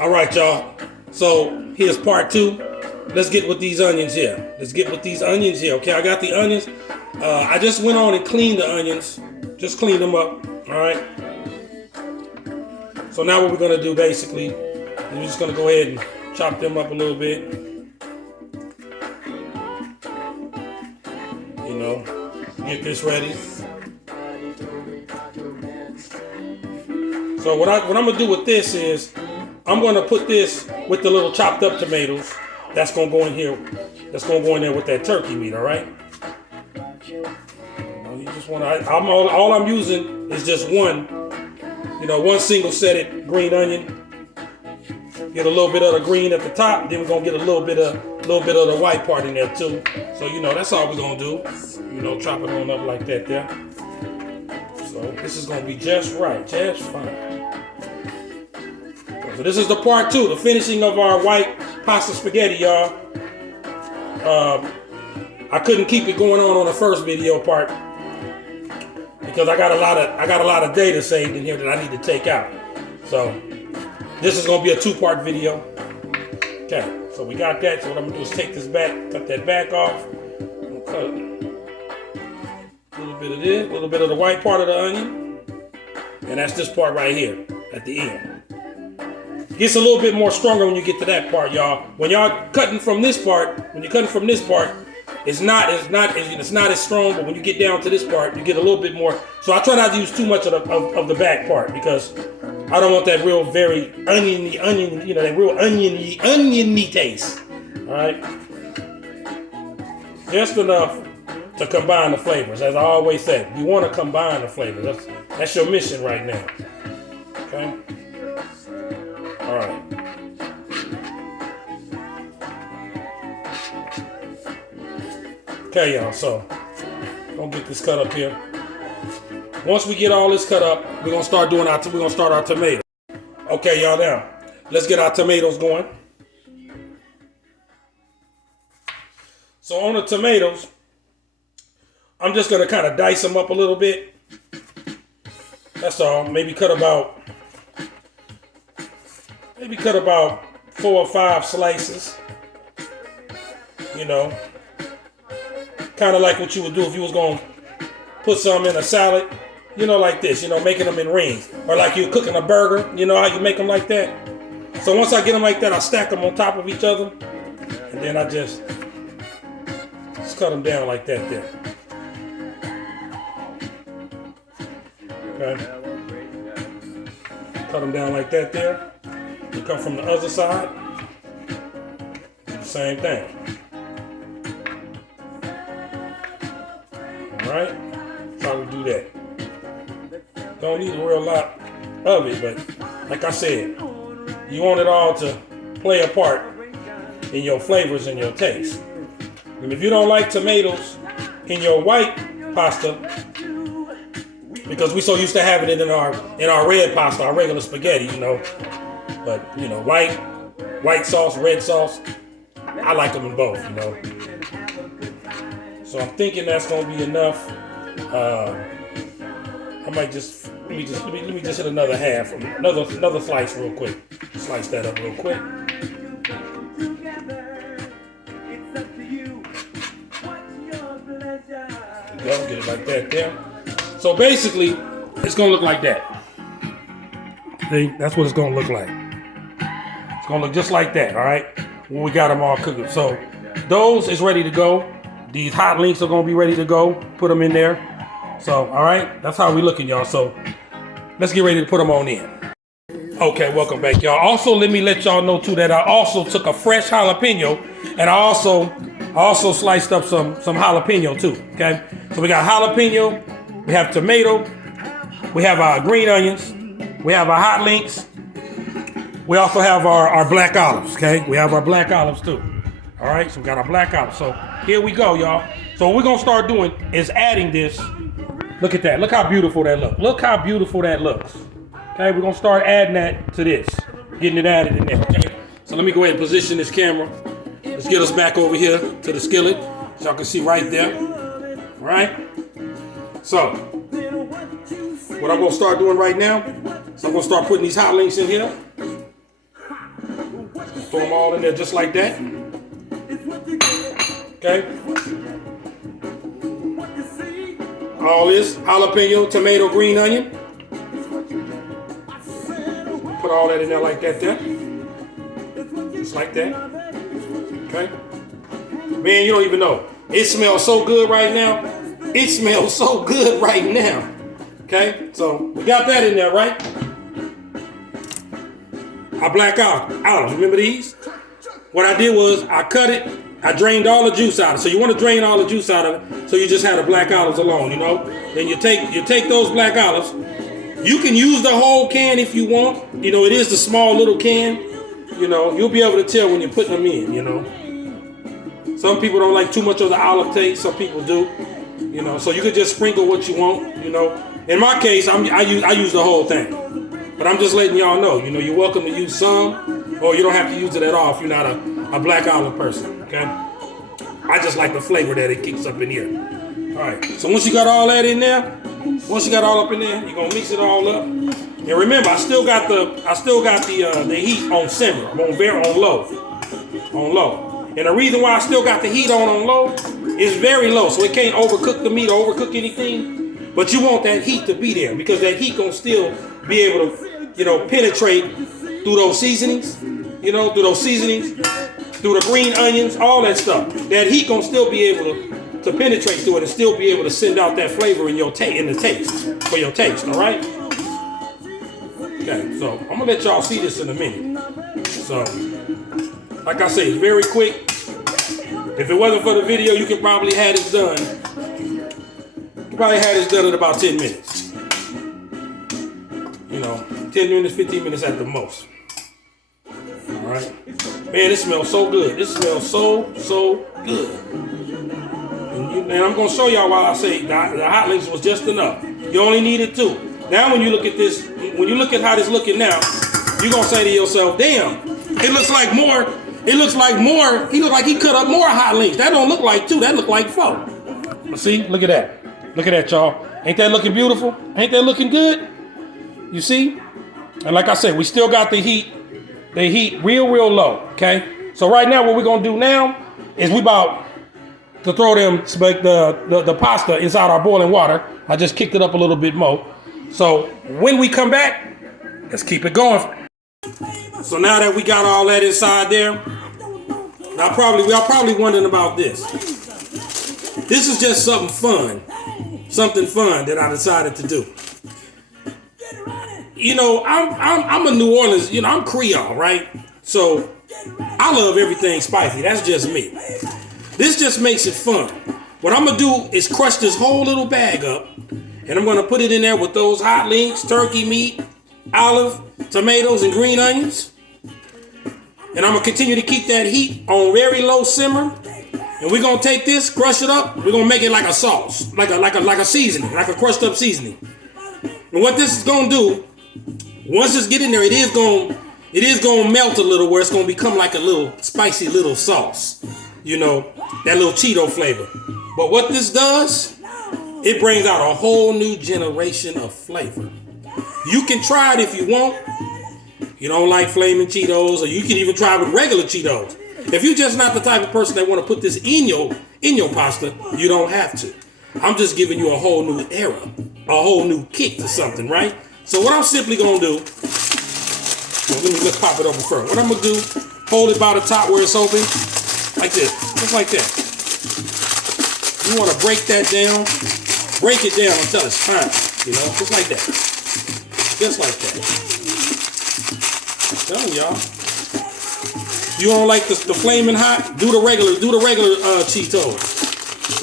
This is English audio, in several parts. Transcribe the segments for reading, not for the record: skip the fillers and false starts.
All right, y'all. So here's part two. Let's get with these onions here. Okay, I got the onions. I just went on and cleaned the onions. Just cleaned them up. All right. So now what we're gonna do basically, we're just gonna go ahead and chop them up a little bit. You know, get this ready. So what I'm gonna do with this is, I'm gonna put this with the little chopped up tomatoes. That's gonna go in here. That's gonna go in there with that turkey meat. All right. You just wanna. All I'm using is just one. One single setted green onion. Get a little bit of the green at the top. Then we're gonna get a little bit of the white part in there too. So that's all we're gonna do. Chop it on up like that there. So this is gonna be just right, just fine. So this is the part two, the finishing of our white pasta spaghetti, y'all. I couldn't keep it going on the first video part because I got a lot of data saved in here that I need to take out. So this is gonna be a two-part video. Okay, so we got that. So what I'm gonna do is take this back, cut that back off. I'm gonna cut a little bit of this, a little bit of the white part of the onion, and that's this part right here at the end. Gets a little bit more stronger when you get to that part, y'all. When y'all cutting from this part, it's not as strong. But when you get down to this part, you get a little bit more. So I try not to use too much of the back part because I don't want that real very oniony, that real oniony taste. All right, just enough to combine the flavors. As I always say, you want to combine the flavors. That's your mission right now. Okay. All right. Okay, y'all. So, gonna get this cut up here. Once we get all this cut up, we're gonna start our tomatoes. Okay, y'all. Now, let's get our tomatoes going. So on the tomatoes, I'm just gonna kind of dice them up a little bit. That's all. Maybe cut about 4 or 5 slices. Kind of like what you would do if you was going to put some in a salad. Like this, making them in rings. Or like you're cooking a burger, how you make them like that? So once I get them like that, I stack them on top of each other. And then I just cut them down like that there. Okay. Cut them down like that there. You come from the other side, do the same thing. All right, that's how we do that. Don't need a real lot of it, but like I said, you want it all to play a part in your flavors and your taste. And if you don't like tomatoes in your white pasta, because we so used to having it in our red pasta, our regular spaghetti, But white sauce, red sauce, I like them in both, So I'm thinking that's gonna be enough. I might just let me just hit another half, another slice real quick. Slice that up real quick. There you go, get it like that there. So basically, it's gonna look like that. See, that's what it's gonna look like. It's gonna look just like that, all right? When we got them all cooked. So those is ready to go. These hot links are gonna be ready to go. Put them in there. So, all right, that's how we looking, y'all. So let's get ready to put them on in. Okay, welcome back, y'all. Also, let me let y'all know too that I also took a fresh jalapeno and I also sliced up some jalapeno too. Okay, so we got jalapeno, we have tomato, we have our green onions, we have our hot links. We also have our black olives, okay? We have our black olives too. All right, so we got our black olives. So here we go, y'all. So what we're gonna start doing is adding this. Look at that, look how beautiful that looks. Look how beautiful that looks. Okay, we're gonna start adding that to this. Getting it added in there, okay? So let me go ahead and position this camera. Let's get us back over here to the skillet. So y'all can see right there, all right? So, what I'm gonna start doing right now is I'm gonna start putting these hot links in here. Throw them all in there just like that. Okay. All this jalapeno, tomato, green onion. Put all that in there like that there. Just like that. Okay. Man, you don't even know. It smells so good right now. It smells so good right now. Okay. So we got that in there, right? Our black olives. Remember these? What I did was I cut it. I drained all the juice out of it. So you want to drain all the juice out of it. So you just have the black olives alone, you know. Then you take those black olives. You can use the whole can if you want. You know, it is the small little can. You know, you'll be able to tell when you're putting them in, you know. Some people don't like too much of the olive taste. Some people do. You know, so you could just sprinkle what you want, you know. In my case, I use the whole thing. But I'm just letting y'all know, you know, you're welcome to use some, or you don't have to use it at all if you're not a black olive person, okay? I just like the flavor that it kicks up in here. All right, so once you got all that in there, once you got all up in there, you're gonna mix it all up. And remember, I still got the heat on simmer. I'm on low. And the reason why I still got the heat on low is very low, so it can't overcook the meat or overcook anything. But you want that heat to be there because that heat gonna still be able to, you know, penetrate through those seasonings, through the green onions, all that stuff. That heat gonna still be able to penetrate through it and still be able to send out that flavor in the taste, for your taste, all right? Okay, so I'm gonna let y'all see this in a minute. So, like I say, it's very quick. If it wasn't for the video, you could probably have this done. You probably had this done in about 10 minutes. 10 minutes, 15 minutes at the most. All right. Man, it smells so good. This smells so good. And I'm going to show y'all why I say the hot links was just enough. You only needed 2. Now when you look at this, when you look at how this looking now, you're going to say to yourself, damn, it looks like more. He looked like he cut up more hot links. That don't look like 2. That look like 4. See, look at that. Look at that, y'all. Ain't that looking beautiful? Ain't that looking good? You see? And like I said, we still got the heat real low, okay? So right now, what we're gonna do now is we about to throw the pasta inside our boiling water. I just kicked it up a little bit more. So when we come back, let's keep it going. So now that we got all that inside there, y'all probably wondering about this. This is just something fun that I decided to do. You know, I'm a New Orleans, I'm Creole, right? So I love everything spicy. That's just me. This just makes it fun. What I'm gonna do is crush this whole little bag up, and I'm gonna put it in there with those hot links, turkey meat, olive, tomatoes, and green onions. And I'm gonna continue to keep that heat on very low simmer. And we're gonna take this, crush it up. We're gonna make it like a sauce, like a seasoning, like a crushed up seasoning. And what this is gonna do, once it's get in there, it is gonna melt a little, where it's gonna become like a little spicy little sauce. That little Cheeto flavor. But what this does, it brings out a whole new generation of flavor. You can try it if you want. You don't like flaming Cheetos, or you can even try it with regular Cheetos. If you're just not the type of person that want to put this in your pasta, you don't have to. I'm just giving you a whole new era, a whole new kick to something, right? So what I'm simply gonna do, let's pop it open first. What I'm gonna do, hold it by the top where it's open, like this, just like that. You wanna break that down, break it down until it's fine, just like that. Just like that. I'm telling y'all. You don't like the flaming hot? Do the regular Cheetos.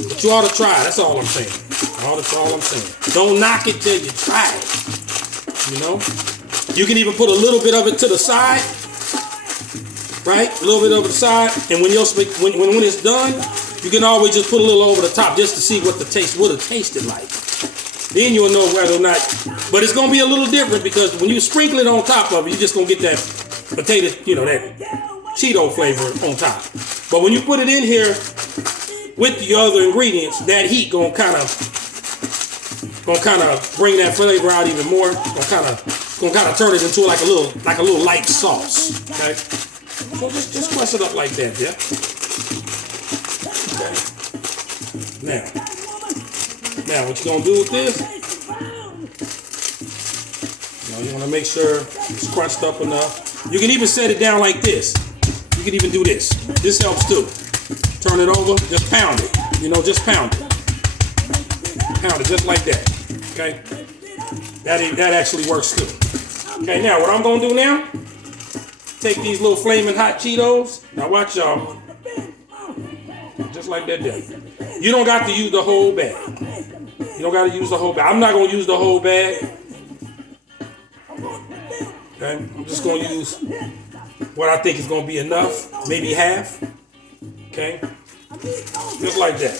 But you ought to try it. That's all I'm saying. That's all I'm saying. Don't knock it till you try it. You can even put a little bit of it to the side, right? A little bit over the side, and when it's done, you can always just put a little over the top just to see what the taste would have tasted like. Then you'll know whether or not. But it's gonna be a little different because when you sprinkle it on top of it, you're just gonna get that potato, that Cheeto flavor on top. But when you put it in here with the other ingredients, that heat gonna kind of bring that flavor out even more. Gonna kind of turn it into like a little light sauce. Okay. So just press it up like that, yeah? Okay. Now what you're gonna do with this, you want to make sure it's crunched up enough. You can even set it down like this. You can even do this. This helps too. Turn it over, just pound it. Just pound it. Pound it just like that. Okay? That actually works too. Okay, now what I'm gonna do now, take these little flaming hot Cheetos. Now watch y'all. Just like that there. You don't got to use the whole bag. You don't got to use the whole bag. I'm not gonna use the whole bag. Okay, I'm just gonna use what I think is gonna be enough, maybe half. Okay, just like that.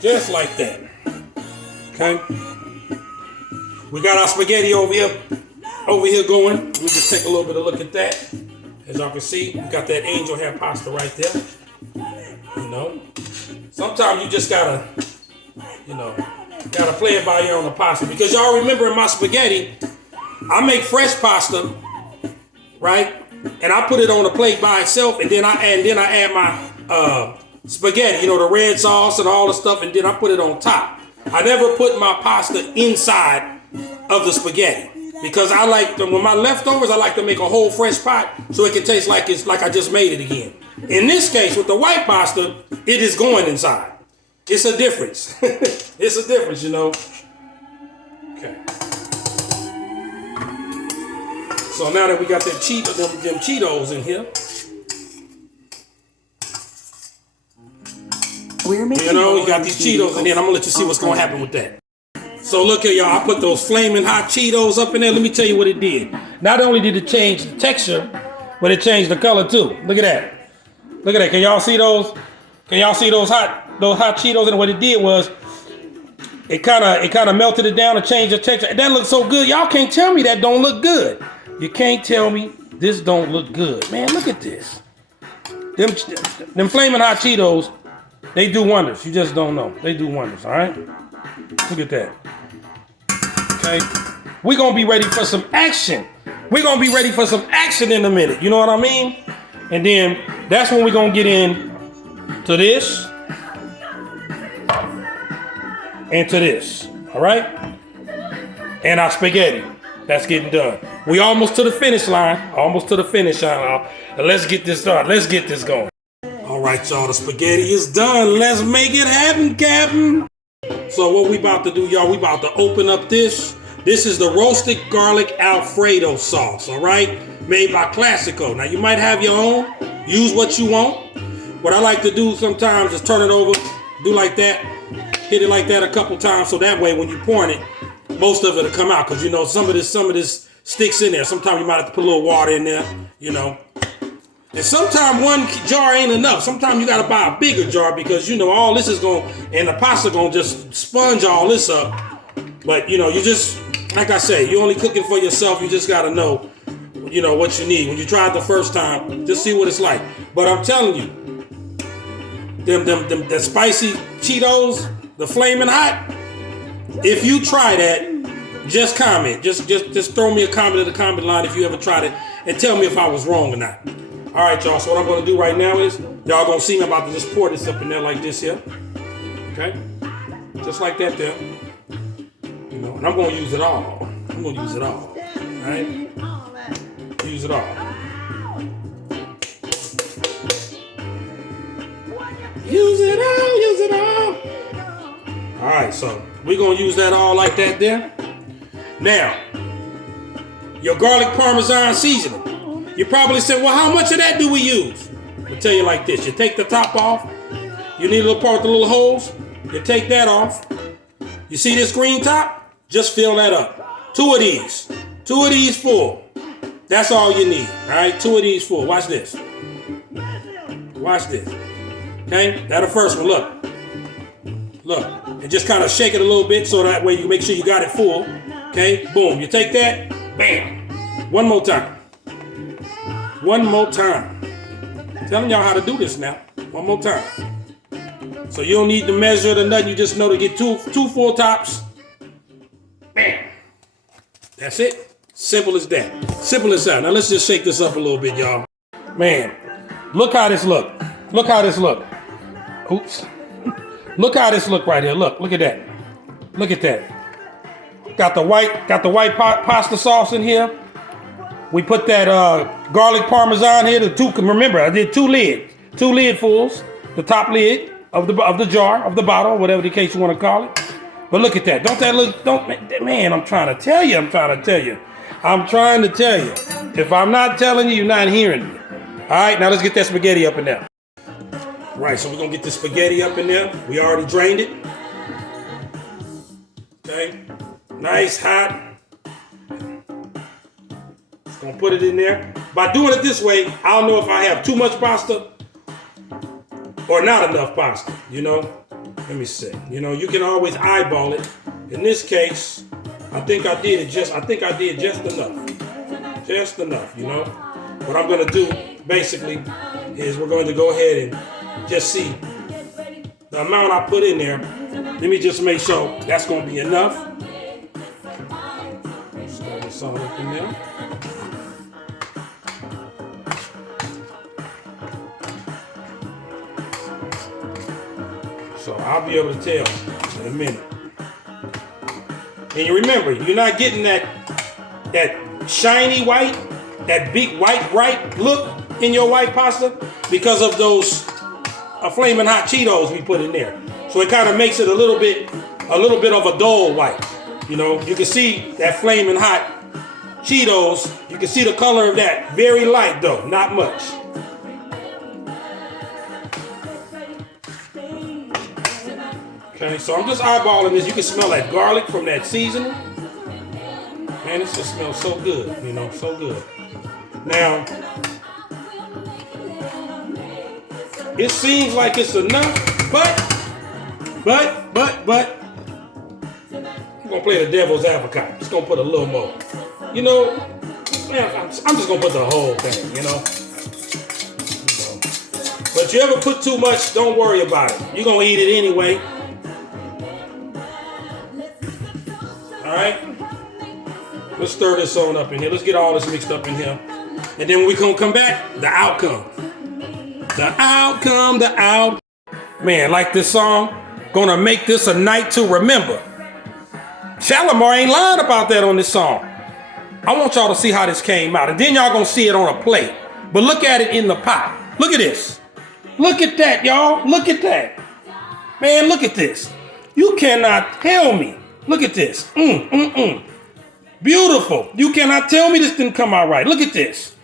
Just like that. Okay. We got our spaghetti over here going. Let me just take a little bit of a look at that. As y'all can see, we got that angel hair pasta right there. Sometimes you just gotta play it by ear on the pasta, because y'all remember in my spaghetti, I make fresh pasta, right? And I put it on a plate by itself, and then I add my spaghetti, the red sauce and all the stuff, and then I put it on top. I never put my pasta inside of the spaghetti, because I like with my leftovers, I like to make a whole fresh pot so it can taste like it's like I just made it again. In this case, with the white pasta, it is going inside. It's a difference. It's a difference, Okay. So now that we got them Cheetos in here, you got these Cheetos in there, and I'm gonna let you see what's gonna happen with that. So look here, y'all. I put those flaming hot Cheetos up in there. Let me tell you what it did. Not only did it change the texture, but it changed the color too. Look at that. Look at that. Can y'all see those? Can y'all see those hot Cheetos? And what it did was, it kind of melted it down and changed the texture. That looks so good. Y'all can't tell me that don't look good. You can't tell me this don't look good. Man, look at this. Them flaming hot Cheetos, they do wonders. You just don't know. They do wonders, all right? Look at that. Okay? We're going to be ready for some action. We're going to be ready for some action in a minute. You know what I mean? And then that's when we're going to get in to this and to this. All right? And our spaghetti. That's getting done. We almost to the finish line. Almost to the finish line. Let's get this started. Let's get this going. All right, y'all. The spaghetti is done. Let's make it happen, Captain. So what we about to do, y'all, we about to open up this. This is the roasted garlic Alfredo sauce, all right? Made by Classico. Now, you might have your own. Use what you want. What I like to do sometimes is turn it over, do like that, hit it like that a couple times, so that way when you're pouring it, most of it will come out, because some of this sticks in there. Sometimes you might have to put a little water in there, And sometimes one jar ain't enough. Sometimes you gotta buy a bigger jar, because all this is and the pasta gonna just sponge all this up. But you just, like I say, you're only cooking for yourself. You just gotta know, what you need. When you try it the first time, just see what it's like. But I'm telling you, the spicy Cheetos, the flaming hot. If you try that, just comment. Just throw me a comment in the comment line if you ever tried it, and tell me if I was wrong or not. All right, y'all. So what I'm gonna do right now is, y'all gonna see me about to just pour this up in there like this here. Okay, just like that there. And I'm gonna use it all. I'm gonna use it all. All right, use it all. Use it all. Use it all. All right, so we're gonna use that all like that there. Now, your garlic Parmesan seasoning. You probably said, well, how much of that do we use? I'll tell you like this. You take the top off. You need a little part with the little holes. You take that off. You see this green top? Just fill that up. 2 of these. 2 of these full. That's all you need. All right? 2 of these full. Watch this. Watch this. Okay? That's the first one. Look. Look. And just kind of shake it a little bit so that way you make sure you got it full. Okay? Boom. You take that. Bam. One more time. One more time. Telling y'all how to do this now. One more time. So you don't need to measure it or nothing. You just know to get two full tops. Bam. That's it. Simple as that. Simple as that. Now let's just shake this up a little bit, y'all. Man, look how this look. Look how this look. Oops. Look how this look right here. Look at that. Look at that. Got the white pasta sauce in here. We put that garlic parmesan here. Remember, I did two lidfuls. The top lid of the jar, of the bottle, whatever the case you want to call it. But look at that. Don't that look? Man, I'm trying to tell you. If I'm not telling you, you're not hearing me. All right, now let's get that spaghetti up in there. Right, so we're gonna get the spaghetti up in there. We already drained it. Okay, nice, hot. Just gonna put it in there. By doing it this way, I don't know if I have too much pasta or not enough pasta, you know? Let me see. You know, you can always eyeball it. In this case, I think I did just enough. Just enough, you know? What I'm gonna do, basically, is we're going to go ahead and just see the amount I put in there. Let me just make sure that's gonna be enough. Start this all up in there. So I'll be able to tell in a minute. And you remember, you're not getting that shiny white, that big white bright look in your white pasta because of those flaming hot Cheetos we put in there. So it kind of makes it a little bit of a dull white. You know, you can see that flaming hot Cheetos. You can see the color of that. Very light though, not much. Okay, so I'm just eyeballing this. You can smell that garlic from that seasoning. Man, this just smells so good, you know, so good. Now, it seems like it's enough, but, I'm gonna play the devil's advocate. Just gonna put a little more. You know, man, I'm just gonna put the whole thing, you know. But you ever put too much, don't worry about it. You're gonna eat it anyway. All right? Let's stir this on up in here. Let's get all this mixed up in here. And then when we come back, the outcome. Man, like this song, gonna make this a night to remember. Shalimar ain't lying about that on this song. I want y'all to see how this came out. And then y'all gonna see it on a plate. But look at it in the pot. Look at this. Look at that, y'all. Look at that. Man, look at this. You cannot tell me. Look at this. Beautiful. You cannot tell me this didn't come out right. Look at this.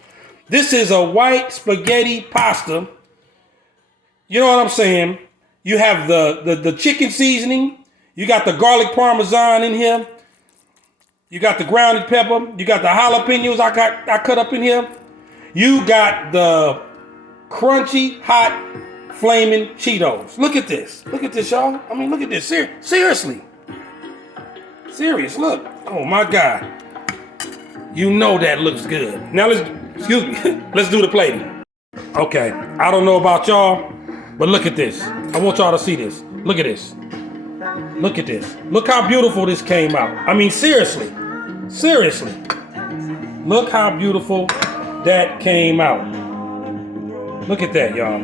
This is a white spaghetti pasta. You know what I'm saying? You have the chicken seasoning. You got the garlic parmesan in here. You got the grounded pepper. You got the jalapenos I cut up in here. You got the crunchy, hot, flaming Cheetos. Look at this. Look at this, y'all. I mean, look at this. Seriously. Serious, look. Oh my God. You know that looks good. Now let's do the plating. Okay, I don't know about y'all, but look at this. I want y'all to see this. Look at this. Look at this. Look how beautiful this came out. I mean, seriously. Look how beautiful that came out. Look at that, y'all.